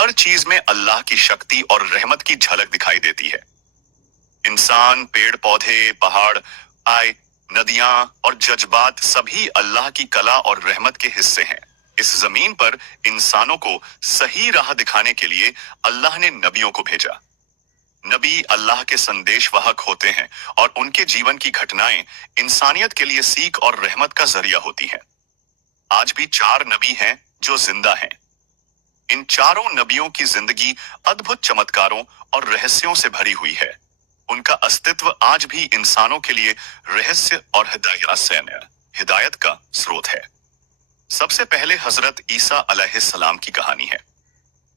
हर चीज में अल्लाह की शक्ति और रहमत की झलक दिखाई देती है। इंसान, पेड़ पौधे, पहाड़, आय, नदियां और जज्बात सभी अल्लाह की कला और रहमत के हिस्से हैं। इस जमीन पर इंसानों को सही राह दिखाने के लिए अल्लाह ने नबियों को भेजा। नबी अल्लाह के संदेश वाहक होते हैं और उनके जीवन की घटनाएं इंसानियत के लिए सीख और रहमत का जरिया होती हैं। आज भी 4 नबी हैं जो जिंदा हैं। इन चारों नबियों की जिंदगी अद्भुत चमत्कारों और रहस्यों से भरी हुई है। उनका अस्तित्व आज भी इंसानों के लिए रहस्य और हिदायत का स्रोत है। सबसे पहले हजरत ईसा अलैहिस्सलाम की कहानी है।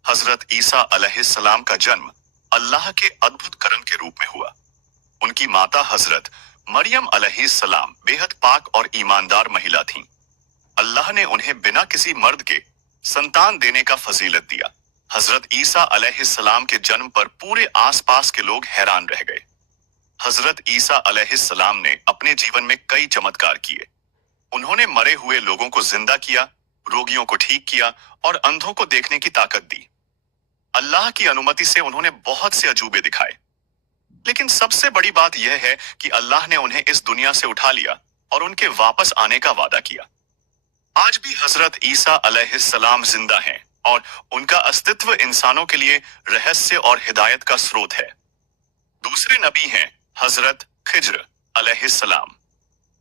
हजरत ईसा अलैहिस्सलाम का जन्म अल्लाह के अद्भुत करम के रूप में हुआ। उनकी माता हजरत मरियम अलैहिस्सलाम बेहद पाक और ईमानदार महिला थीं। अल्लाह ने उन्हें बिना किसी मर्द के संतान देने का फजीलत दिया। हजरत ईसा अलैहिस्सलाम के जन्म पर पूरे आसपास के लोग हैरान रह गए। हजरत ईसा अलैहिस्सलाम ने अपने जीवन में कई चमत्कार किए। उन्होंने मरे हुए लोगों को जिंदा किया, रोगियों को ठीक किया और अंधों को देखने की ताकत दी। अल्लाह की अनुमति से उन्होंने बहुत से अजूबे दिखाए। लेकिन सबसे बड़ी बात यह है कि अल्लाह ने उन्हें इस दुनिया से उठा लिया और उनके वापस आने का वादा किया। आज भी हजरत ईसा अलैहिस्सलाम जिंदा हैं और उनका अस्तित्व इंसानों के लिए रहस्य और हिदायत का स्रोत है। दूसरे नबी हैं हजरत खिज्र अलैहिस्सलाम।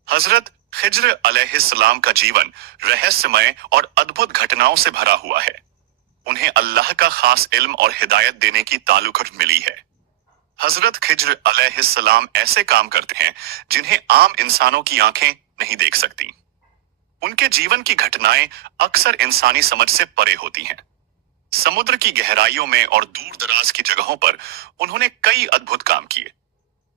हजरत खिज्र अलैहिस्सलाम का जीवन रहस्यमय और अद्भुत घटनाओं से भरा हुआ है। उन्हें अल्लाह का खास इल्म और हिदायत देने की ताल्लुक मिली है। हजरत खिज्र अलैहिस्सलाम ऐसे काम करते हैं जिन्हें आम इंसानों की आंखें नहीं देख सकती। उनके जीवन की घटनाएं अक्सर इंसानी समझ से परे होती हैं। समुद्र की गहराइयों में और दूर दराज की जगहों पर उन्होंने कई अद्भुत काम किए।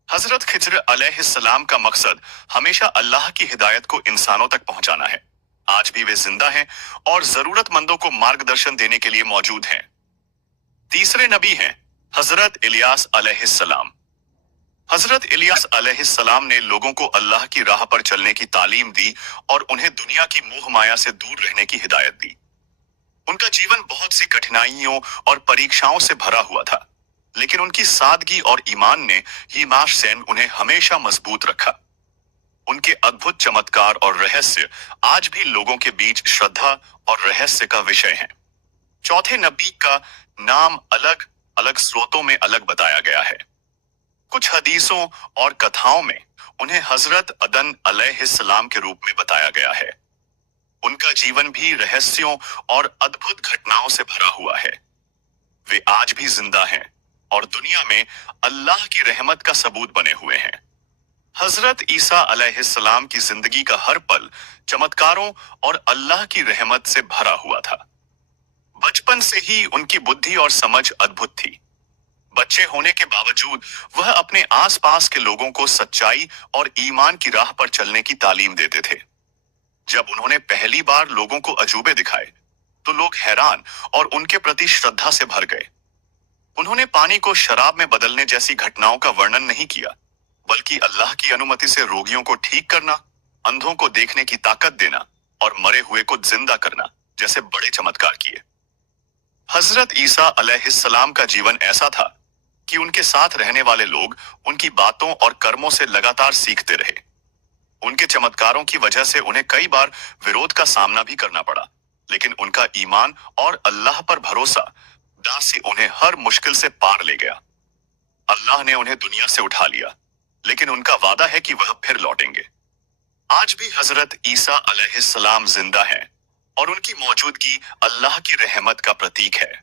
हजरत खिज्र अलैहिस्सलाम का मकसद हमेशा अल्लाह की हिदायत को इंसानों तक पहुंचाना है। आज भी वे जिंदा हैं और जरूरतमंदों को मार्गदर्शन देने के लिए मौजूद हैं। तीसरे नबी हैं हजरत इलियास अलैहिस्सलाम। हजरत इलियास अलैहिस्सलाम ने लोगों को अल्लाह की राह पर चलने की तालीम दी और उन्हें दुनिया की मोह माया से दूर रहने की हिदायत दी। उनका जीवन बहुत सी कठिनाइयों और परीक्षाओं से भरा हुआ था, लेकिन उनकी सादगी और ईमान ने उन्हें हमेशा मजबूत रखा। उनके अद्भुत चमत्कार और रहस्य आज भी लोगों के बीच श्रद्धा और रहस्य का विषय हैं। चौथे नबी का नाम अलग अलग स्रोतों में अलग बताया गया है। कुछ हदीसों और कथाओं में उन्हें हजरत अदन अलैहिस्सलाम के रूप में बताया गया है। उनका जीवन भी रहस्यों और अद्भुत घटनाओं से भरा हुआ है। वे आज भी जिंदा हैं और दुनिया में अल्लाह की रहमत का सबूत बने हुए हैं। हजरत ईसा अलैहिस्सलाम की जिंदगी का हर पल चमत्कारों और अल्लाह की रहमत से भरा हुआ था। बचपन से ही उनकी बुद्धि और समझ अद्भुत थी। बच्चे होने के बावजूद वह अपने आसपास के लोगों को सच्चाई और ईमान की राह पर चलने की तालीम देते थे। जब उन्होंने पहली बार लोगों को अजूबे दिखाए, तो लोग हैरान और उनके प्रति श्रद्धा से भर गए। उन्होंने पानी को शराब में बदलने जैसी घटनाओं का वर्णन नहीं किया, बल्कि अल्लाह की अनुमति से रोगियों को ठीक करना, अंधों को देखने की ताकत देना और मरे हुए को जिंदा करना जैसे बड़े चमत्कार किए। हजरत ईसा अलैहिस्सलाम का जीवन ऐसा था कि उनके साथ रहने वाले लोग उनकी बातों और कर्मों से लगातार सीखते रहे। उनके चमत्कारों की वजह से उन्हें कई बार विरोध का सामना भी करना पड़ा, लेकिन उनका ईमान और अल्लाह पर भरोसा दासी उन्हें हर मुश्किल से पार ले गया। अल्लाह ने उन्हें दुनिया से उठा लिया, लेकिन उनका वादा है कि वह फिर लौटेंगे। आज भी हजरत ईसा अलैहिस्सलाम जिंदा हैं और उनकी मौजूदगी अल्लाह की रहमत का प्रतीक है।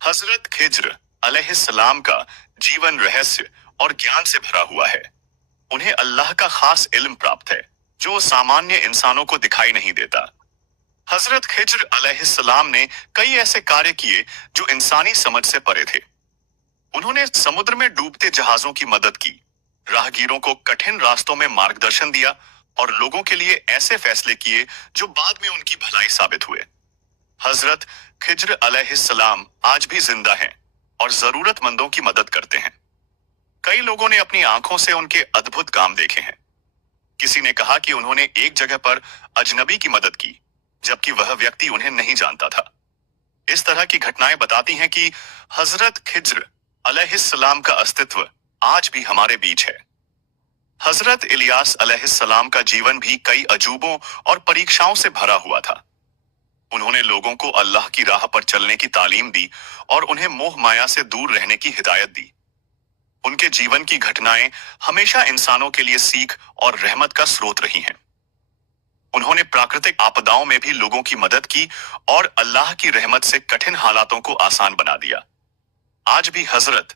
हजरत खिज्र अलैहिस्सलाम का जीवन रहस्य और ज्ञान से भरा हुआ है। उन्हें अल्लाह का खास इल्म प्राप्त है, जो सामान्य इंसानों को दिखाई नहीं देता। हजरत खिज्र अलैहिस्सलाम ने कई ऐसे कार्य किए जो इंसानी समझ से परे थे। उन्होंने समुद्र में डूबते जहाजों की मदद की, राहगीरों को कठिन रास्तों में मार्गदर्शन दिया और लोगों के लिए ऐसे फैसले किए जो बाद में उनकी भलाई साबित हुए। हजरत खिज्र अलैहिस्सलाम आज भी जिंदा हैं और जरूरतमंदों की मदद करते हैं। कई लोगों ने अपनी आंखों से उनके अद्भुत काम देखे हैं। किसी ने कहा कि उन्होंने एक जगह पर अजनबी की मदद की, जबकि वह व्यक्ति उन्हें नहीं जानता था। इस तरह की घटनाएं बताती हैं कि हजरत खिज्र अलैहिस्सलाम का अस्तित्व आज भी हमारे बीच है। हजरत इलियास अलैहिस्सलाम का जीवन भी कई अजूबों और परीक्षाओं से भरा हुआ था। उन्होंने लोगों को अल्लाह की राह पर चलने की तालीम दी और उन्हें मोह माया से दूर रहने की हिदायत दी। उनके जीवन की घटनाएं हमेशा इंसानों के लिए सीख और रहमत का स्रोत रही हैं। उन्होंने प्राकृतिक आपदाओं में भी लोगों की मदद की और अल्लाह की रहमत से कठिन हालातों को आसान बना दिया। आज भी हजरत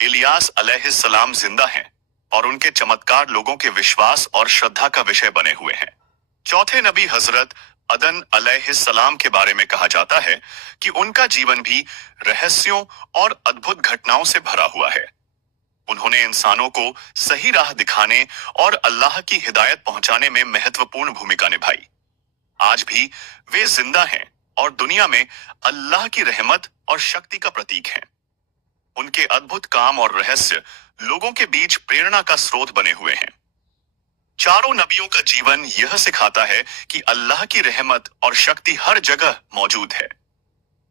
इलियास अलैहिस्सलाम जिंदा हैं और उनके चमत्कार लोगों के विश्वास और श्रद्धा का विषय बने हुए हैं। चौथे नबी हजरत अदन अलैहिस्सलाम के बारे में कहा जाता है कि उनका जीवन भी रहस्यों और अद्भुत घटनाओं से भरा हुआ है। उन्होंने इंसानों को सही राह दिखाने और अल्लाह की हिदायत पहुंचाने में महत्वपूर्ण भूमिका निभाई। आज भी वे जिंदा हैं और दुनिया में अल्लाह की रहमत और शक्ति का प्रतीक हैं। उनके अद्भुत काम और रहस्य लोगों के बीच प्रेरणा का स्रोत बने हुए हैं। चारों नबियों का जीवन यह सिखाता है कि अल्लाह की रहमत और शक्ति हर जगह मौजूद है,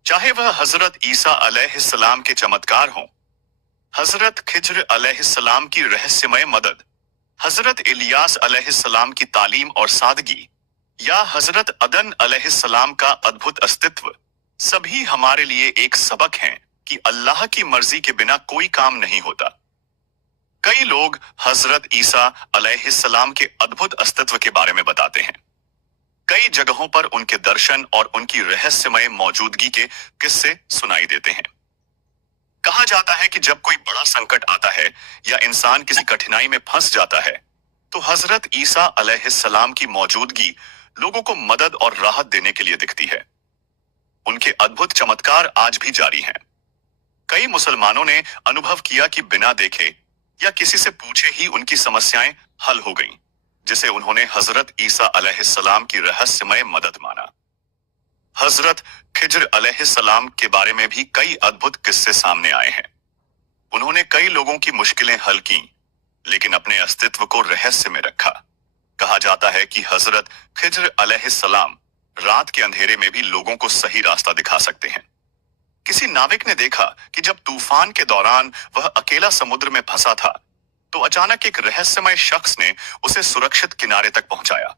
चाहे वह हजरत ईसा अलैहिस्सलाम के चमत्कार हों, हजरत खिज्र अलैहिस्सलाम की रहस्यमय मदद, हजरत इलियास अलैहिस्सलाम की तालीम और सादगी, या हजरत अदन अलैहिस्सलाम का अद्भुत अस्तित्व। सभी हमारे लिए एक सबक हैं कि अल्लाह की मर्जी के बिना कोई काम नहीं होता। कई लोग हजरत ईसा अलैहिस्सलाम के अद्भुत अस्तित्व के बारे में बताते हैं। कई जगहों पर उनके दर्शन और उनकी रहस्यमय मौजूदगी के किस्से सुनाई देते हैं। कहा जाता है कि जब कोई बड़ा संकट आता है या इंसान किसी कठिनाई में फंस जाता है, तो हजरत ईसा अलैहिस्सलाम की मौजूदगी लोगों को मदद और राहत देने के लिए दिखती है। उनके अद्भुत चमत्कार आज भी जारी हैं। कई मुसलमानों ने अनुभव किया कि बिना देखे या किसी से पूछे ही उनकी समस्याएं हल हो गईं, जिसे उन्होंने हजरत ईसा अलैहिस्सलाम की रहस्यमय मदद माना। हजरत खिज्र अलैहिस्सलाम के बारे में भी कई अद्भुत किस्से सामने आए हैं। उन्होंने कई लोगों की मुश्किलें हल की, लेकिन अपने अस्तित्व को रहस्य में रखा। कहा जाता है कि हजरत खिज्र अलैहिस्सलाम रात के अंधेरे में भी लोगों को सही रास्ता दिखा सकते हैं। किसी नाविक ने देखा कि जब तूफान के दौरान वह अकेला समुद्र में फंसा था, तो अचानक एक रहस्यमय शख्स ने उसे सुरक्षित किनारे तक पहुंचाया।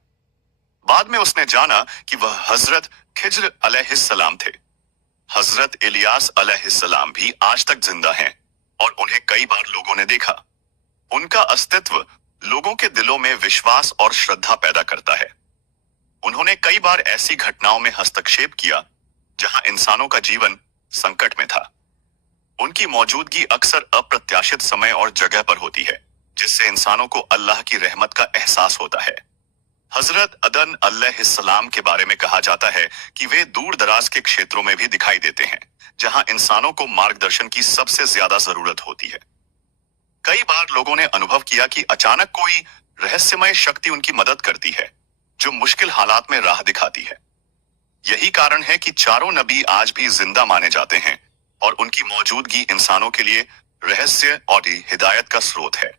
बाद में उसने जाना कि वह हजरत खिज्र अलैहिस्सलाम थे। हजरत इलियास अलैहिस्सलाम भी आज तक जिंदा हैं और उन्हें कई बार लोगों ने देखा। उनका अस्तित्व लोगों के दिलों में विश्वास और श्रद्धा पैदा करता है। उन्होंने कई बार ऐसी घटनाओं में हस्तक्षेप किया जहां इंसानों का जीवन संकट में था। उनकी मौजूदगी अक्सर अप्रत्याशित समय और जगह पर होती है, जिससे इंसानों को अल्लाह की रहमत का एहसास होता है। हजरत अदन अलैहिस्सलाम के बारे में कहा जाता है कि वे दूर दराज के क्षेत्रों में भी दिखाई देते हैं, जहां इंसानों को मार्गदर्शन की सबसे ज्यादा जरूरत होती है। कई बार लोगों ने अनुभव किया कि अचानक कोई रहस्यमय शक्ति उनकी मदद करती है, जो मुश्किल हालात में राह दिखाती है। यही कारण है कि चारों नबी आज भी जिंदा माने जाते हैं और उनकी मौजूदगी इंसानों के लिए रहस्य और हिदायत का स्रोत है।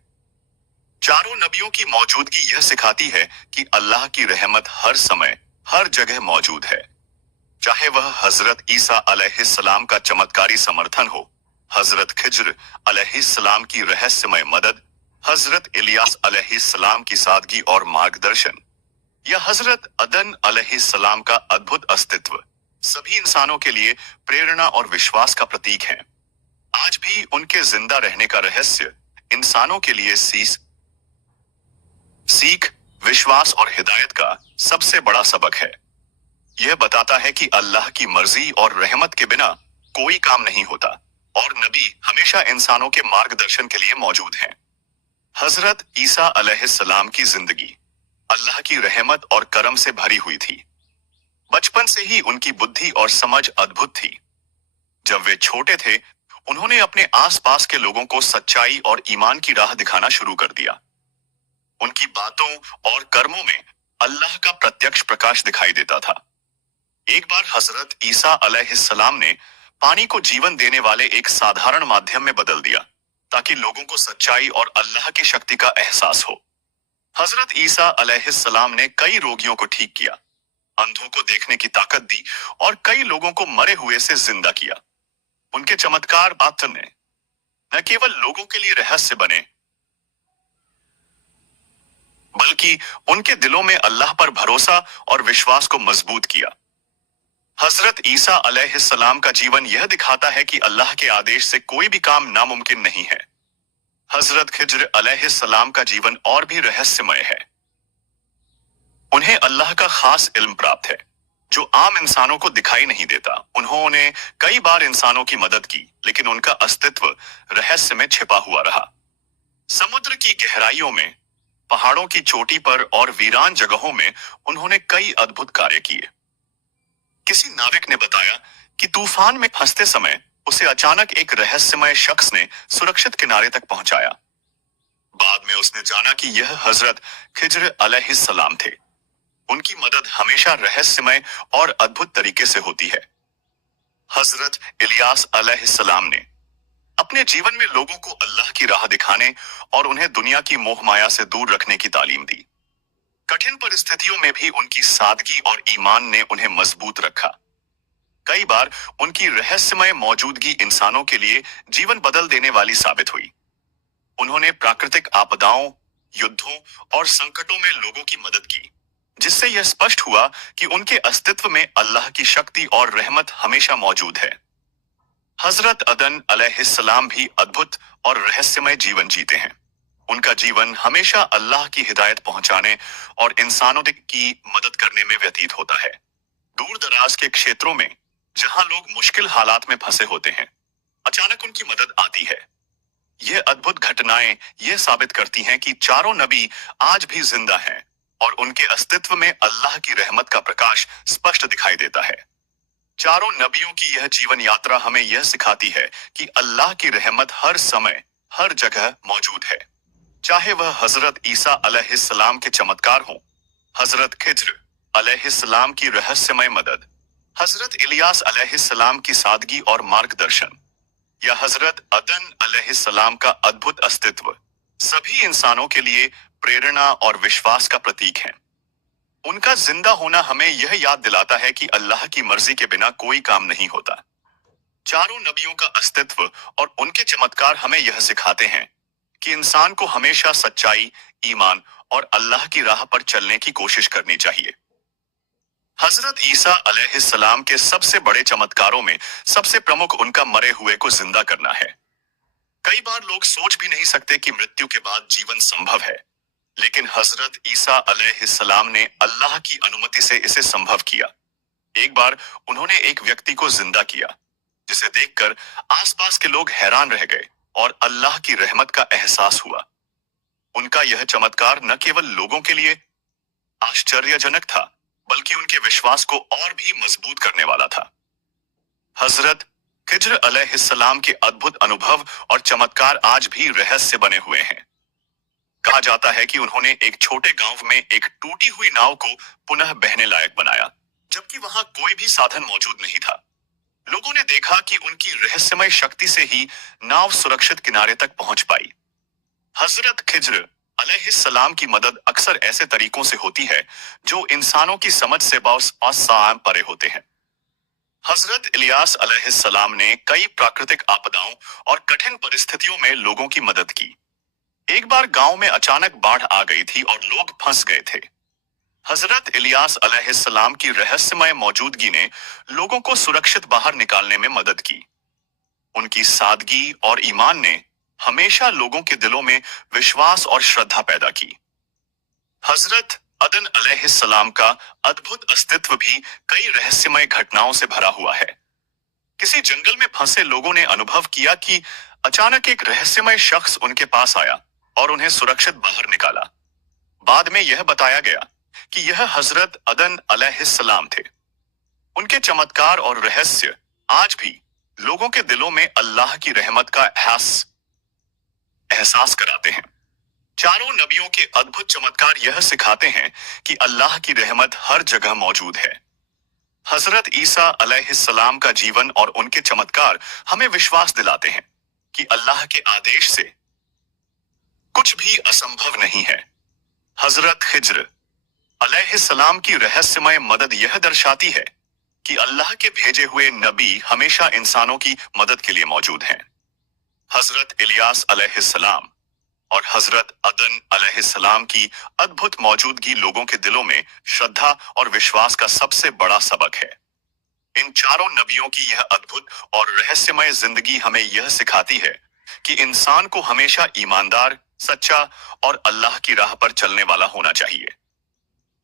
चारों नबियों की मौजूदगी यह सिखाती है कि अल्लाह की रहमत हर समय हर जगह मौजूद है, चाहे वह हजरत ईसा अलैहिस्सलाम का चमत्कारी समर्थन हो, हजरत खिज्र अलैहिस्सलाम की रहस्यमय मदद, हजरत इलियास अलैहिस्सलाम की सादगी और मार्गदर्शन, या हजरत अदन अलैहिस्सलाम का अद्भुत अस्तित्व। सभी इंसानों के लिए प्रेरणा और विश्वास का प्रतीक हैं। आज भी उनके जिंदा रहने का रहस्य इंसानों के लिए सीख, विश्वास और हिदायत का सबसे बड़ा सबक है। यह बताता है कि अल्लाह की मर्जी और रहमत के बिना कोई काम नहीं होता और नबी हमेशा इंसानों के मार्गदर्शन के लिए मौजूद हैं। हजरत ईसा अलैहिस्सलाम की जिंदगी अल्लाह की रहमत और करम से भरी हुई थी। बचपन से ही उनकी बुद्धि और समझ अद्भुत थी। जब वे छोटे थे, उन्होंने अपने आसपास के लोगों को सच्चाई और ईमान की राह दिखाना शुरू कर दिया। उनकी बातों और कर्मों में अल्लाह का प्रत्यक्ष प्रकाश दिखाई देता था। एक बार हजरत ईसा अलैहिस्सलाम ने पानी को जीवन देने वाले एक साधारण माध्यम में बदल दिया, ताकि लोगों को सच्चाई और अल्लाह की शक्ति का एहसास हो। हजरत ईसा अलैहिस्सलाम ने कई रोगियों को ठीक किया, अंधों को देखने की ताकत दी और कई लोगों को मरे हुए से जिंदा किया। उनके चमत्कार मात्र ने न केवल लोगों के लिए रहस्य बने, बल्कि उनके दिलों में अल्लाह पर भरोसा और विश्वास को मजबूत किया। हजरत ईसा अलैहिस्सलाम का जीवन यह दिखाता है कि अल्लाह के आदेश से कोई भी काम नामुमकिन नहीं है। हजरत खिज्र अलैहिस्सलाम का जीवन और भी रहस्यमय है। उन्हें अल्लाह का खास इल्म प्राप्त है जो आम इंसानों को दिखाई नहीं देता। उन्होंने कई बार इंसानों की मदद की, लेकिन उनका अस्तित्व रहस्य में छिपा हुआ रहा। समुद्र की गहराइयों में, पहाड़ों की चोटी पर और वीरान जगहों में उन्होंने कई अद्भुत कार्य किए। किसी नाविक ने बताया कि तूफान में फंसते समय उसे अचानक एक रहस्यमय शख्स ने सुरक्षित किनारे तक पहुंचाया। बाद में उसने जाना कि यह हजरत खिज्र अलैहिस्सलाम थे। उनकी मदद हमेशा रहस्यमय और अद्भुत तरीके से होती है। हजरत इलियास अलैहिस्सलाम ने अपने जीवन में लोगों को अल्लाह की राह दिखाने और उन्हें दुनिया की मोह माया से दूर रखने की तालीम दी। कठिन परिस्थितियों में भी उनकी सादगी और ईमान ने उन्हें मजबूत रखा। कई बार उनकी रहस्यमय मौजूदगी इंसानों के लिए जीवन बदल देने वाली साबित हुई। उन्होंने प्राकृतिक आपदाओं, युद्धों और संकटों में लोगों की मदद की, जिससे यह स्पष्ट हुआ कि उनके अस्तित्व में अल्लाह की शक्ति और रहमत हमेशा मौजूद है। हजरत अदन अलैहिस्सलाम भी अद्भुत और रहस्यमय जीवन जीते हैं। उनका जीवन हमेशा अल्लाह की हिदायत पहुंचाने और इंसानों की मदद करने में व्यतीत होता है। दूर दराज के क्षेत्रों में जहां लोग मुश्किल हालात में फंसे होते हैं, अचानक उनकी मदद आती है। यह अद्भुत घटनाएं यह साबित करती हैं कि चारों नबी आज भी जिंदा हैं और उनके अस्तित्व में अल्लाह की रहमत का प्रकाश स्पष्ट दिखाई देता है। चारों नबियों की यह जीवन यात्रा हमें यह सिखाती है कि अल्लाह की रहमत हर समय, हर जगह मौजूद है। चाहे वह हजरत ईसा अलैहिस्सलाम के चमत्कार हों, हजरत खिज्र अलैहिस्सलाम की रहस्यमय मदद, हजरत इलियास अलैहिस्सलाम की सादगी और मार्गदर्शन, या हजरत अदन अलैहिस्सलाम का अद्भुत अस्तित्व, सभी इंसानों के लिए प्रेरणा और विश्वास का प्रतीक हैं। उनका जिंदा होना हमें यह याद दिलाता है कि अल्लाह की मर्जी के बिना कोई काम नहीं होता। चारों नबियों का अस्तित्व और उनके चमत्कार हमें यह सिखाते हैं कि इंसान को हमेशा सच्चाई, ईमान और अल्लाह की राह पर चलने की कोशिश करनी चाहिए। हजरत ईसा अलैहिस्सलाम के सबसे बड़े चमत्कारों में सबसे प्रमुख उनका मरे हुए को जिंदा करना है। कई बार लोग सोच भी नहीं सकते कि मृत्यु के बाद जीवन संभव है, लेकिन हजरत ईसा अलैहिस्सलाम ने अल्लाह की अनुमति से इसे संभव किया। एक बार उन्होंने एक व्यक्ति को जिंदा किया, जिसे देखकर आसपास के लोग हैरान रह गए और अल्लाह की रहमत का एहसास हुआ। उनका यह चमत्कार न केवल लोगों के लिए आश्चर्यजनक था, बल्कि उनके विश्वास को और भी मजबूत करने वाला था। हजरत खिज्र अलैहिस्सलाम के अद्भुत अनुभव और चमत्कार आज भी रहस्य बने हुए हैं। कहा जाता है कि उन्होंने एक छोटे गांव में एक टूटी हुई नाव को पुनः बहने लायक बनाया, जबकि वहां कोई भी साधन मौजूद नहीं था। लोगों ने देखा कि उनकी रहस्यमय शक्ति से ही नाव सुरक्षित किनारे तक पहुंच पाई। हजरत खिज्र अलैहिस्सलाम की मदद अक्सर ऐसे तरीकों से होती है जो इंसानों की समझ से बहुत परे होते हैं। हजरत इलियास अलैहिस्सलाम ने कई प्राकृतिक आपदाओं और कठिन परिस्थितियों में लोगों की मदद की। एक बार गांव में अचानक बाढ़ आ गई थी और लोग फंस गए थे। हजरत इलियास अलैहिस्सलाम की रहस्यमय मौजूदगी ने लोगों को सुरक्षित बाहर निकालने में मदद की। उनकी सादगी और ईमान ने हमेशा लोगों के दिलों में विश्वास और श्रद्धा पैदा की। हजरत अदन अलैहिस्सलाम का अद्भुत अस्तित्व भी कई रहस्यमय घटनाओं से भरा हुआ है। किसी जंगल में फंसे लोगों ने अनुभव किया कि अचानक एक रहस्यमय शख्स उनके पास आया और उन्हें सुरक्षित बाहर निकाला। बाद में यह बताया गया कि यह हजरत अदन अलैहिस्सलाम थे। उनके चमत्कार और रहस्य आज भी लोगों के दिलों में अल्लाह की रहमत का एहसास कराते हैं। चारों नबियों के अद्भुत चमत्कार यह सिखाते हैं कि अल्लाह की रहमत हर जगह मौजूद है। हजरत ईसा अलैहिस्सलाम का जीवन और उनके चमत्कार हमें विश्वास दिलाते हैं कि अल्लाह के आदेश से कुछ भी असंभव नहीं है। हजरत खिज्र अलैहिस्सलाम की रहस्यमय मदद यह दर्शाती है कि अल्लाह के भेजे हुए नबी हमेशा इंसानों की मदद के लिए मौजूद हैं। हजरत इलियास अलैहिस्सलाम और हजरत अदन अलैहिस्सलाम की अद्भुत मौजूदगी लोगों के दिलों में श्रद्धा और विश्वास का सबसे बड़ा सबक है। इन चारों नबियों की यह अद्भुत और रहस्यमय जिंदगी हमें यह सिखाती है कि इंसान को हमेशा ईमानदार, सच्चा और अल्लाह की राह पर चलने वाला होना चाहिए।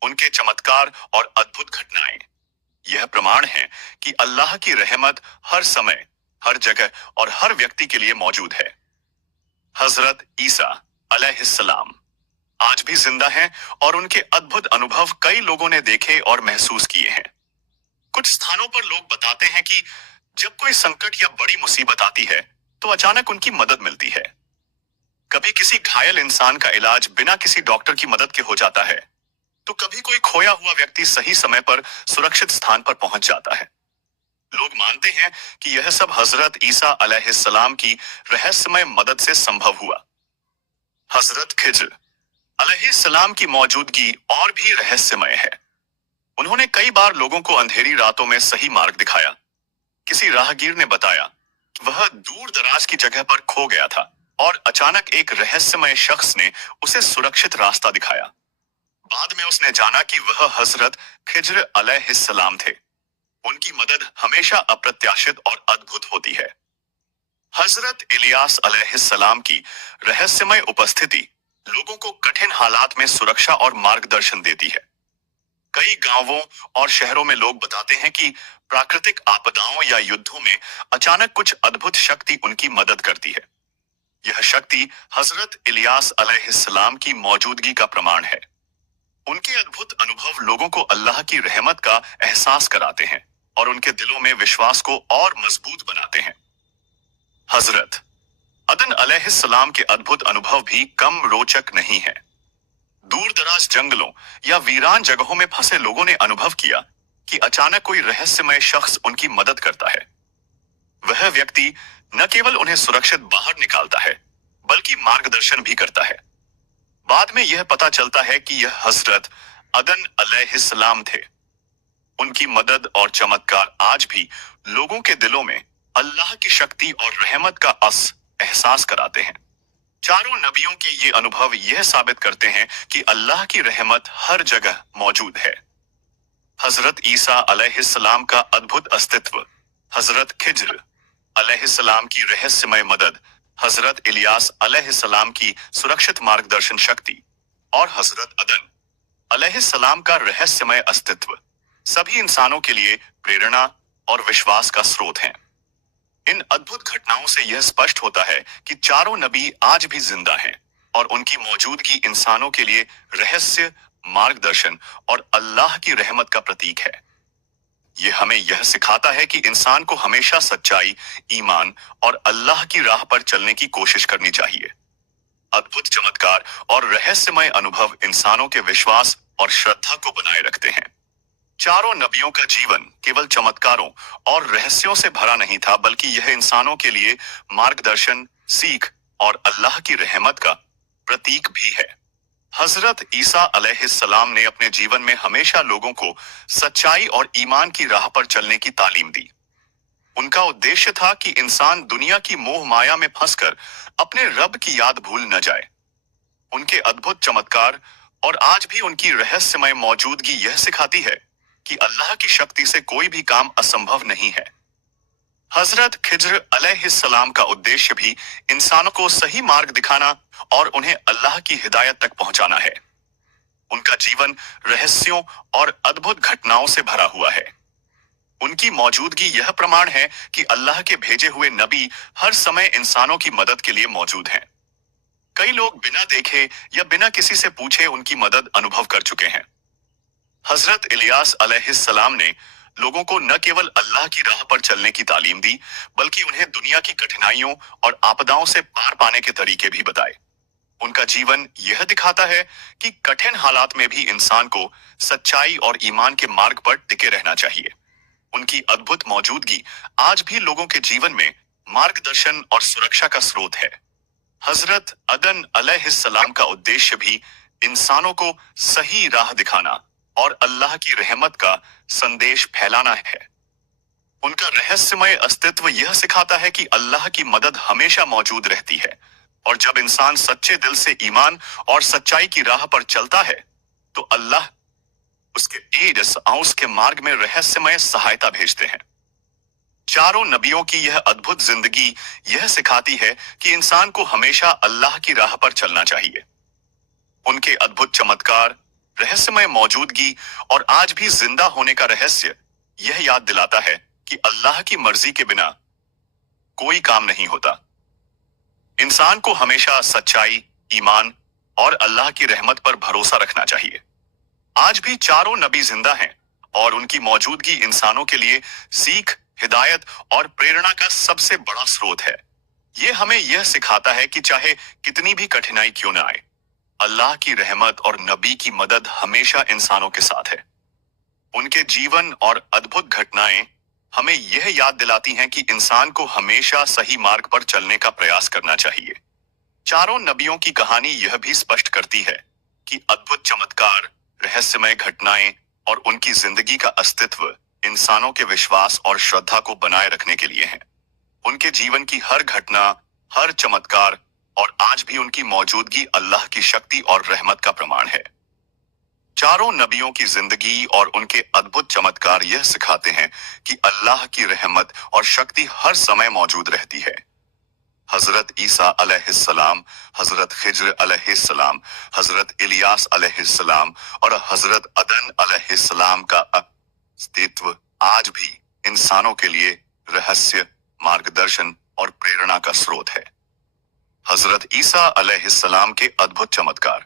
उनके चमत्कार और अद्भुत घटनाएं यह प्रमाण है कि अल्लाह की रहमत हर समय, हर जगह और हर व्यक्ति के लिए मौजूद है। हजरत ईसा अलैहिस्सलाम आज भी जिंदा हैं और उनके अद्भुत अनुभव कई लोगों ने देखे और महसूस किए हैं। कुछ स्थानों पर लोग बताते हैं कि जब कोई संकट या बड़ी मुसीबत आती है तो अचानक उनकी मदद मिलती है। कभी किसी घायल इंसान का इलाज बिना किसी डॉक्टर की मदद के हो जाता है, तो कभी कोई खोया हुआ व्यक्ति सही समय पर सुरक्षित स्थान पर पहुंच जाता है। लोग मानते हैं कि यह सब हजरत ईसा अलैहिस्सलाम की रहस्यमय मदद से संभव हुआ। हजरत खिज्र अलैहिस्सलाम की मौजूदगी और भी रहस्यमय है। उन्होंने कई बार लोगों को अंधेरी रातों में सही मार्ग दिखाया। किसी राहगीर ने बताया कि वह दूर दराज की जगह पर खो गया था और अचानक एक रहस्यमय शख्स ने उसे सुरक्षित रास्ता दिखाया। बाद में उसने जाना कि वह हजरत खिज्र अलैहिस्सलाम थे। उनकी मदद हमेशा अप्रत्याशित और अद्भुत होती है। हजरत इलियास अलैहिस्सलाम की रहस्यमय उपस्थिति लोगों को कठिन हालात में सुरक्षा और मार्गदर्शन देती है। कई गांवों और शहरों में लोग बताते हैं कि प्राकृतिक आपदाओं या युद्धों में अचानक कुछ अद्भुत शक्ति उनकी मदद करती है। यह शक्ति हजरत इलियास अलैहिस्सलाम की मौजूदगी का प्रमाण है। उनके अद्भुत अनुभव लोगों को अल्लाह की रहमत का एहसास कराते हैं और उनके दिलों में विश्वास को और मजबूत बनाते हैं। हजरत अदन अलैहिस्सलाम के अद्भुत अनुभव भी कम रोचक नहीं है। दूर दराज जंगलों या वीरान जगहों में फंसे लोगों ने अनुभव किया कि अचानक कोई रहस्यमय शख्स उनकी मदद करता है। वह व्यक्ति न केवल उन्हें सुरक्षित बाहर निकालता है, बल्कि मार्गदर्शन भी करता है। बाद में यह पता चलता है कि यह हजरत अदन अलैहिस्सलाम थे। उनकी मदद और चमत्कार आज भी लोगों के दिलों में अल्लाह की शक्ति और रहमत का एहसास कराते हैं। चारों नबियों के ये अनुभव यह साबित करते हैं कि अल्लाह की रहमत हर जगह मौजूद है। हजरत ईसा अलैहिस्सलाम का अद्भुत अस्तित्व, हजरत खिज्र अलैहिस्सलाम की रहस्यमय मदद, हजरत इलियास अलैहिस्सलाम की सुरक्षित मार्गदर्शन शक्ति और हजरत अदन अलैहिस्सलाम का रहस्यमय अस्तित्व सभी इंसानों के लिए प्रेरणा और विश्वास का स्रोत हैं। इन अद्भुत घटनाओं से यह स्पष्ट होता है कि चारों नबी आज भी जिंदा हैं और उनकी मौजूदगी इंसानों के लिए रहस्य, मार्गदर्शन और अल्लाह की रहमत का प्रतीक है। यह हमें यह सिखाता है कि इंसान को हमेशा सच्चाई, ईमान और अल्लाह की राह पर चलने की कोशिश करनी चाहिए। अद्भुत चमत्कार और रहस्यमय अनुभव इंसानों के विश्वास और श्रद्धा को बनाए रखते हैं। चारों नबियों का जीवन केवल चमत्कारों और रहस्यों से भरा नहीं था, बल्कि यह इंसानों के लिए मार्गदर्शन, सीख और अल्लाह की रहमत का प्रतीक भी है। हजरत ईसा अलैहिस्सलाम ने अपने जीवन में हमेशा लोगों को सच्चाई और ईमान की राह पर चलने की तालीम दी। उनका उद्देश्य था कि इंसान दुनिया की मोह माया में फंसकर अपने रब की याद भूल न जाए। उनके अद्भुत चमत्कार और आज भी उनकी रहस्यमय मौजूदगी यह सिखाती है कि अल्लाह की शक्ति से कोई भी काम असंभव नहीं है। हजरत खिज्र अलैहिस्सलाम का उद्देश्य भी इंसानों को सही मार्ग दिखाना और उन्हें अल्लाह की हिदायत तक पहुंचाना है। उनका जीवन रहस्यों और अद्भुत घटनाओं से भरा हुआ है। उनकी मौजूदगी यह प्रमाण है कि अल्लाह के भेजे हुए नबी हर समय इंसानों की मदद के लिए मौजूद हैं। कई लोग बिना देखे या बिना किसी से पूछे उनकी मदद अनुभव कर चुके हैं। हजरत इलियास अलैहिस्सलाम ने लोगों को न केवल अल्लाह की राह पर चलने की तालीम दी, बल्कि उन्हें दुनिया की कठिनाइयों और आपदाओं से पार पाने के तरीके भी बताए। उनका जीवन यह दिखाता है कि कठिन हालात में भी इंसान को सच्चाई और ईमान के मार्ग पर टिके रहना चाहिए। उनकी अद्भुत मौजूदगी आज भी लोगों के जीवन में मार्गदर्शन और सुरक्षा का स्रोत है। हजरत अदन अलैहिस्सलाम का उद्देश्य भी इंसानों को सही राह दिखाना और अल्लाह की रहमत का संदेश फैलाना है। उनका रहस्यमय अस्तित्व यह सिखाता है कि अल्लाह की मदद हमेशा मौजूद रहती है, और जब इंसान सच्चे दिल से ईमान और सच्चाई की राह पर चलता है तो अल्लाह उसके उसके मार्ग में रहस्यमय सहायता भेजते हैं। चारों नबियों की यह अद्भुत जिंदगी यह सिखाती है कि इंसान को हमेशा अल्लाह की राह पर चलना चाहिए। उनके अद्भुत चमत्कार, रहस्यमय मौजूदगी और आज भी जिंदा होने का रहस्य यह याद दिलाता है कि अल्लाह की मर्जी के बिना कोई काम नहीं होता। इंसान को हमेशा सच्चाई, ईमान और अल्लाह की रहमत पर भरोसा रखना चाहिए। आज भी चारों नबी जिंदा हैं और उनकी मौजूदगी इंसानों के लिए सीख, हिदायत और प्रेरणा का सबसे बड़ा स्रोत है। ये हमें यह सिखाता है कि चाहे कितनी भी कठिनाई क्यों न आए, अल्लाह की रहमत और नबी की मदद हमेशा इंसानों के साथ है। उनके जीवन और अद्भुत घटनाएं हमें यह याद दिलाती हैं कि इंसान को हमेशा सही मार्ग पर चलने का प्रयास करना चाहिए। चारों नबियों की कहानी यह भी स्पष्ट करती है कि अद्भुत चमत्कार, रहस्यमय घटनाएं और उनकी जिंदगी का अस्तित्व इंसानों के विश्वास और श्रद्धा को बनाए रखने के लिए है। उनके जीवन की हर घटना, हर चमत्कार और आज भी उनकी मौजूदगी अल्लाह की शक्ति और रहमत का प्रमाण है। चारों नबियों की जिंदगी और उनके अद्भुत चमत्कार यह सिखाते हैं कि अल्लाह की रहमत और शक्ति हर समय मौजूद रहती है। हजरत ईसा अलैहिस्सलाम, हजरत खिज्र अलैहिस्सलाम, हजरत इलियास अलैहिस्सलाम और हजरत अदन अलैहिस्सलाम का अस्तित्व आज भी इंसानों के लिए रहस्य, मार्गदर्शन और प्रेरणा का स्रोत है। हजरत ईसा अलैहिस्सलाम के अद्भुत चमत्कार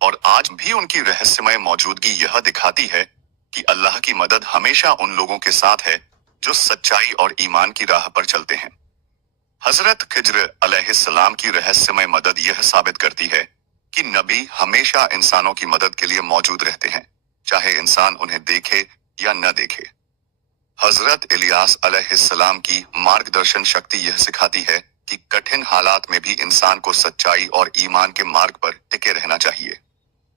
और आज भी उनकी रहस्यमय मौजूदगी यह दिखाती है कि अल्लाह की मदद हमेशा उन लोगों के साथ है जो सच्चाई और ईमान की राह पर चलते हैं। हजरत खिज्र अलैहिस्सलाम की रहस्यमय मदद यह साबित करती है कि नबी हमेशा इंसानों की मदद के लिए मौजूद रहते हैं, चाहे इंसान उन्हें देखे या न देखे। हजरत इलियास अलैहिस्सलाम की मार्गदर्शन शक्ति यह सिखाती है कि कठिन हालात में भी इंसान को सच्चाई और ईमान के मार्ग पर टिके रहना चाहिए।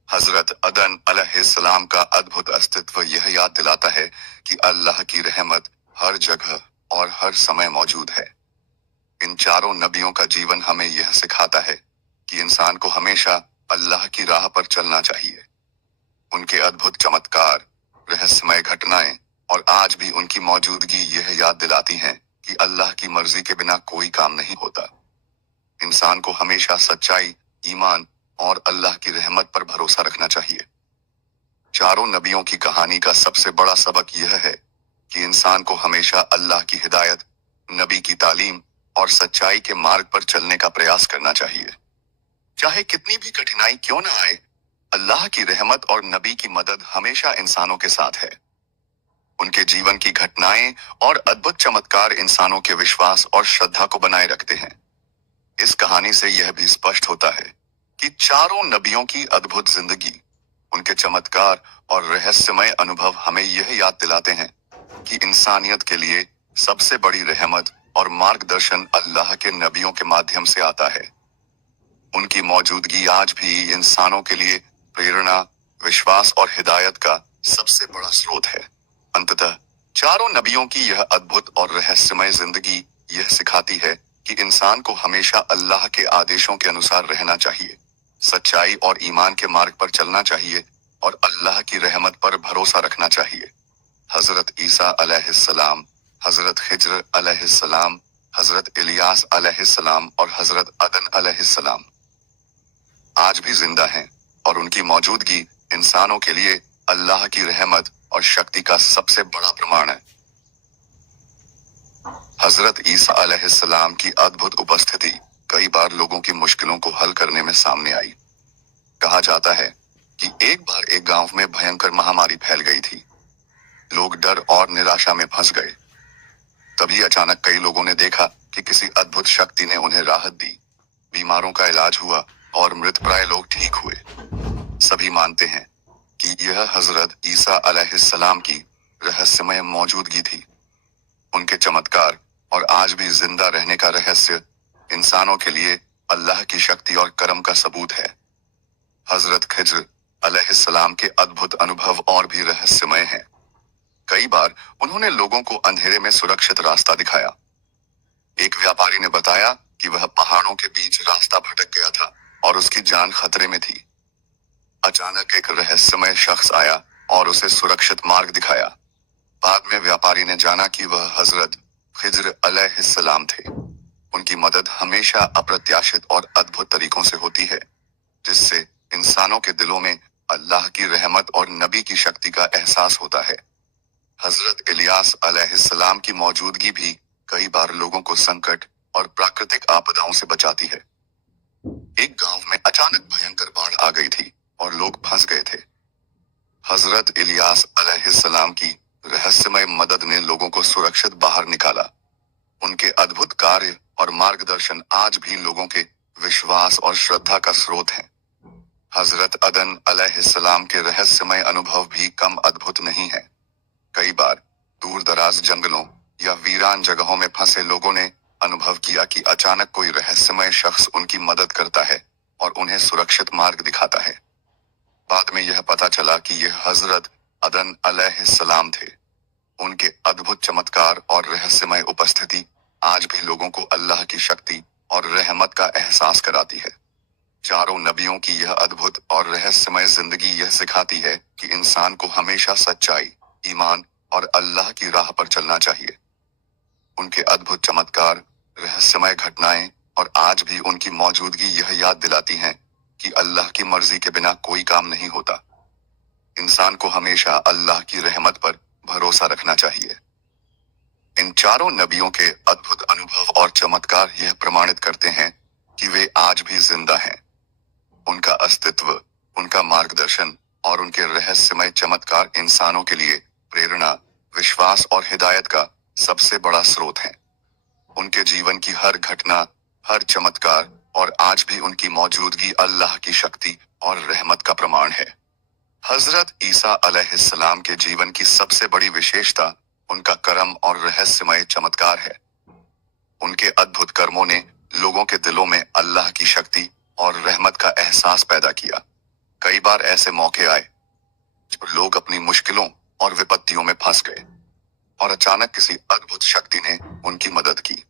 हजरत अदन अलैहिस्सलाम का अद्भुत अस्तित्व यह याद दिलाता है कि अल्लाह की रहमत हर जगह और हर समय मौजूद है। इन चारों नबियों का जीवन हमें यह सिखाता है कि इंसान को हमेशा अल्लाह की राह पर चलना चाहिए। उनके अद्भुत चमत्कार, रहस्यमय घटनाएं और आज भी उनकी मौजूदगी यह याद दिलाती हैं कि अल्लाह की मर्जी के बिना कोई काम नहीं होता। इंसान को हमेशा सच्चाई, ईमान और अल्लाह की रहमत पर भरोसा रखना चाहिए। चारों नबियों की कहानी का सबसे बड़ा सबक यह है कि इंसान को हमेशा अल्लाह की हिदायत, नबी की तालीम और सच्चाई के मार्ग पर चलने का प्रयास करना चाहिए। चाहे कितनी भी कठिनाई क्यों न आए, अल्लाह की रहमत और नबी की मदद हमेशा इंसानों के साथ है। उनके जीवन की घटनाएं और अद्भुत चमत्कार इंसानों के विश्वास और श्रद्धा को बनाए रखते हैं। इस कहानी से यह भी स्पष्ट होता है कि चारों नबियों की अद्भुत जिंदगी, उनके चमत्कार और रहस्यमय अनुभव हमें यह याद दिलाते हैं कि इंसानियत के लिए सबसे बड़ी रहमत और मार्गदर्शन अल्लाह के नबियों के माध्यम से आता है। उनकी मौजूदगी आज भी इंसानों के लिए प्रेरणा, विश्वास और हिदायत का सबसे बड़ा स्रोत है। अंततः चारों नबियों की यह अद्भुत और रहस्यमय जिंदगी यह सिखाती है कि इंसान को हमेशा अल्लाह के आदेशों के अनुसार रहना चाहिए, सच्चाई और ईमान के मार्ग पर चलना चाहिए और अल्लाह की रहमत पर भरोसा रखना चाहिए। हजरत ईसा अलैहिस्सलाम, हजरत खिज्र अलैहिस्सलाम, हजरत इलियास अलैहिस्सलाम और हजरत अदन अलैहिस्सलाम आज भी जिंदा हैं और उनकी मौजूदगी इंसानों के लिए अल्लाह की रहमत और शक्ति का सबसे बड़ा प्रमाण है। हजरत ईसा अलैहिस्सलाम की अद्भुत उपस्थिति कई बार लोगों की मुश्किलों को हल करने में सामने आई। कहा जाता है कि एक बार एक गांव में भयंकर महामारी फैल गई थी। लोग डर और निराशा में फंस गए। तभी अचानक कई लोगों ने देखा कि किसी अद्भुत शक्ति ने उन्हें राहत दी। बीमारों का इलाज हुआ और मृतप्राय लोग ठीक हुए। सभी मानते हैं कि यह हजरत ईसा अलैहिस्सलाम की रहस्यमय मौजूदगी थी। उनके चमत्कार और आज भी जिंदा रहने का रहस्य इंसानों के लिए अल्लाह की शक्ति और करम का सबूत है। हजरत खिज्र अलैहिस्सलाम के अद्भुत अनुभव और भी रहस्यमय हैं। कई बार उन्होंने लोगों को अंधेरे में सुरक्षित रास्ता दिखाया। एक व्यापारी ने बताया कि वह पहाड़ों के बीच रास्ता भटक गया था और उसकी जान खतरे में थी। अचानक एक रहस्यमय शख्स आया और उसे सुरक्षित मार्ग दिखाया। बाद में व्यापारी ने जाना कि वह हजरत खिज्र अलैहिस्सलाम थे। उनकी मदद हमेशा अप्रत्याशित और अद्भुत तरीकों से होती है, जिससे इंसानों के दिलों में अल्लाह की रहमत और नबी की शक्ति का एहसास होता है। हजरत इलियास अलैहिस्सलाम की मौजूदगी भी कई बार लोगों को संकट और प्राकृतिक आपदाओं से बचाती है। एक गांव में अचानक भयंकर बाढ़ आ गई थी और लोग फंस गए थे। हजरत इलियास अलैहिस्सलाम की रहस्यमय मदद ने लोगों को सुरक्षित बाहर निकाला। उनके अद्भुत कार्य और मार्गदर्शन आज भी लोगों के विश्वास और श्रद्धा का स्रोत हैं। हजरत अदन अलैहिस्सलाम के रहस्यमय अनुभव भी कम अद्भुत नहीं है। कई बार दूर दराज जंगलों या वीरान जगहों में फंसे लोगों ने अनुभव किया कि अचानक कोई रहस्यमय शख्स उनकी मदद करता है और उन्हें सुरक्षित मार्ग दिखाता है। बाद में यह पता चला कि यह हजरत अदन अलैहिस्सलाम थे। उनके अद्भुत चमत्कार और रहस्यमय उपस्थिति आज भी लोगों को अल्लाह की शक्ति और रहमत का एहसास कराती है। चारों नबियों की यह अद्भुत और रहस्यमय जिंदगी यह सिखाती है कि इंसान को हमेशा सच्चाई, ईमान और अल्लाह की राह पर चलना चाहिए। उनके अद्भुत चमत्कार, रहस्यमय घटनाएं और आज भी उनकी मौजूदगी यह याद दिलाती हैं कि अल्लाह की मर्जी के बिना कोई काम नहीं होता। इंसान को हमेशा अल्लाह की रहमत पर भरोसा रखना चाहिए। इन चारों नबियों के अद्भुत अनुभव और चमत्कार यह प्रमाणित करते हैं कि वे आज भी जिंदा हैं। उनका अस्तित्व, उनका मार्गदर्शन और उनके रहस्यमय चमत्कार इंसानों के लिए प्रेरणा, विश्वास और हिदायत का सबसे बड़ा स्रोत है। उनके जीवन की हर घटना, हर चमत्कार और आज भी उनकी मौजूदगी अल्लाह की शक्ति और रहमत का प्रमाण है। हजरत ईसा अलैहिस्सलाम के जीवन की सबसे बड़ी विशेषता उनका करम और रहस्यमय चमत्कार है। उनके अद्भुत कर्मों ने लोगों के दिलों में अल्लाह की शक्ति और रहमत का एहसास पैदा किया। कई बार ऐसे मौके आए जब लोग अपनी मुश्किलों और विपत्तियों में फंस गए और अचानक किसी अद्भुत शक्ति ने उनकी मदद की।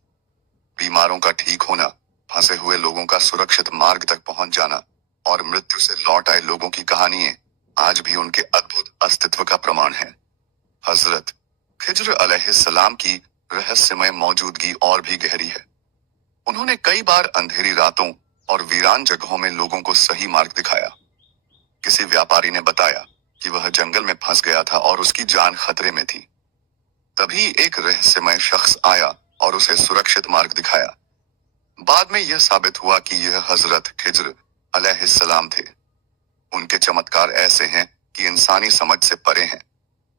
बीमारों का ठीक होना, फंसे हुए लोगों का सुरक्षित मार्ग तक पहुंच जाना और मृत्यु से लौट आए लोगों की कहानियां आज भी उनके अद्भुत अस्तित्व का प्रमाण है। हजरत खिज्र अलैहिस्सलाम की रहस्यमय मौजूदगी और भी गहरी है। उन्होंने कई बार अंधेरी रातों और वीरान जगहों में लोगों को सही मार्ग दिखाया। किसी व्यापारी ने बताया कि वह जंगल में फंस गया था और उसकी जान खतरे में थी। तभी एक रहस्यमय शख्स आया और उसे सुरक्षित मार्ग दिखाया। बाद में यह साबित हुआ कि यह हजरत खिज्र अलैहिस्सलाम थे। उनके चमत्कार ऐसे हैं कि इंसानी समझ से परे हैं,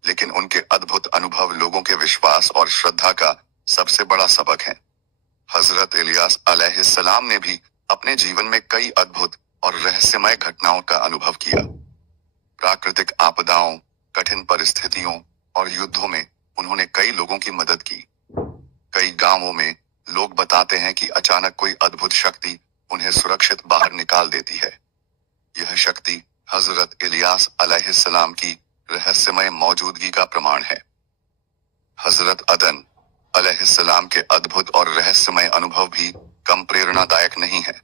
लेकिन उनके अद्भुत अनुभव लोगों के विश्वास और श्रद्धा का सबसे बड़ा सबक है। हजरत इलियास अलैहिस्सलाम ने भी अपने जीवन में कई अद्भुत और रहस्यमय घटनाओं का अनुभव किया। प्राकृतिक आपदाओं, कठिन परिस्थितियों और युद्धों में उन्होंने कई लोगों की मदद की। कई गांवों में लोग बताते हैं कि अचानक कोई अद्भुत शक्ति उन्हें सुरक्षित बाहर निकाल देती है। यह शक्ति हजरत इलियास अलैहिस्सलाम की रहस्यमय मौजूदगी का प्रमाण है। हजरत अदन अलैहिस्सलाम के अद्भुत और रहस्यमय अनुभव भी कम प्रेरणादायक नहीं है।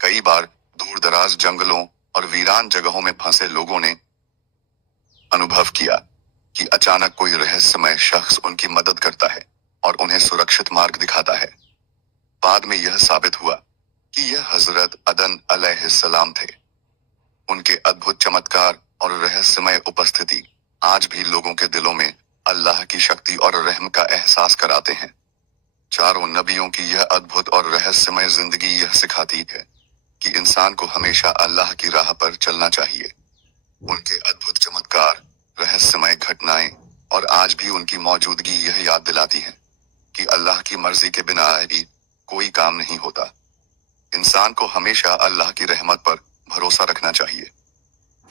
कई बार दूर दराज जंगलों और वीरान जगहों में फंसे लोगों ने अनुभव किया कि अचानक कोई रहस्यमय शख्स उनकी मदद करता है और उन्हें सुरक्षित मार्ग दिखाता है। बाद में यह साबित हुआ कि यह हजरत अदन अलैहिस्सलाम थे। उनके अद्भुत चमत्कार और रहस्यमय उपस्थिति आज भी लोगों के दिलों में अल्लाह की शक्ति और रहम का एहसास कराते हैं। चारों नबियों की यह अद्भुत और रहस्यमय जिंदगी यह सिखाती है कि इंसान को हमेशा अल्लाह की राह पर चलना चाहिए। उनके अद्भुत चमत्कार, रहस्यमय घटनाएं और आज भी उनकी मौजूदगी यह याद दिलाती है कि अल्लाह की मर्जी के बिना भी कोई काम नहीं होता। इंसान को हमेशा अल्लाह की रहमत पर भरोसा रखना चाहिए।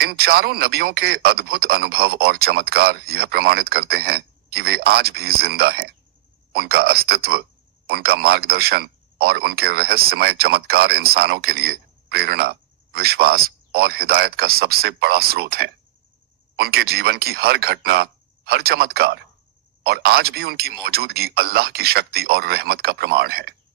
इन चारों नबियों के अद्भुत अनुभव और चमत्कार यह प्रमाणित करते हैं कि वे आज भी जिंदा हैं। उनका अस्तित्व, उनका मार्गदर्शन और उनके रहस्यमय चमत्कार इंसानों के लिए प्रेरणा, विश्वास اور ہدایت کا سب سے بڑا स्रोत ہیں۔ ان کے جیون کی ہر گھٹنا، ہر چمتکار اور آج بھی ان کی موجودگی اللہ کی شکتی اور رحمت کا پرمان ہے۔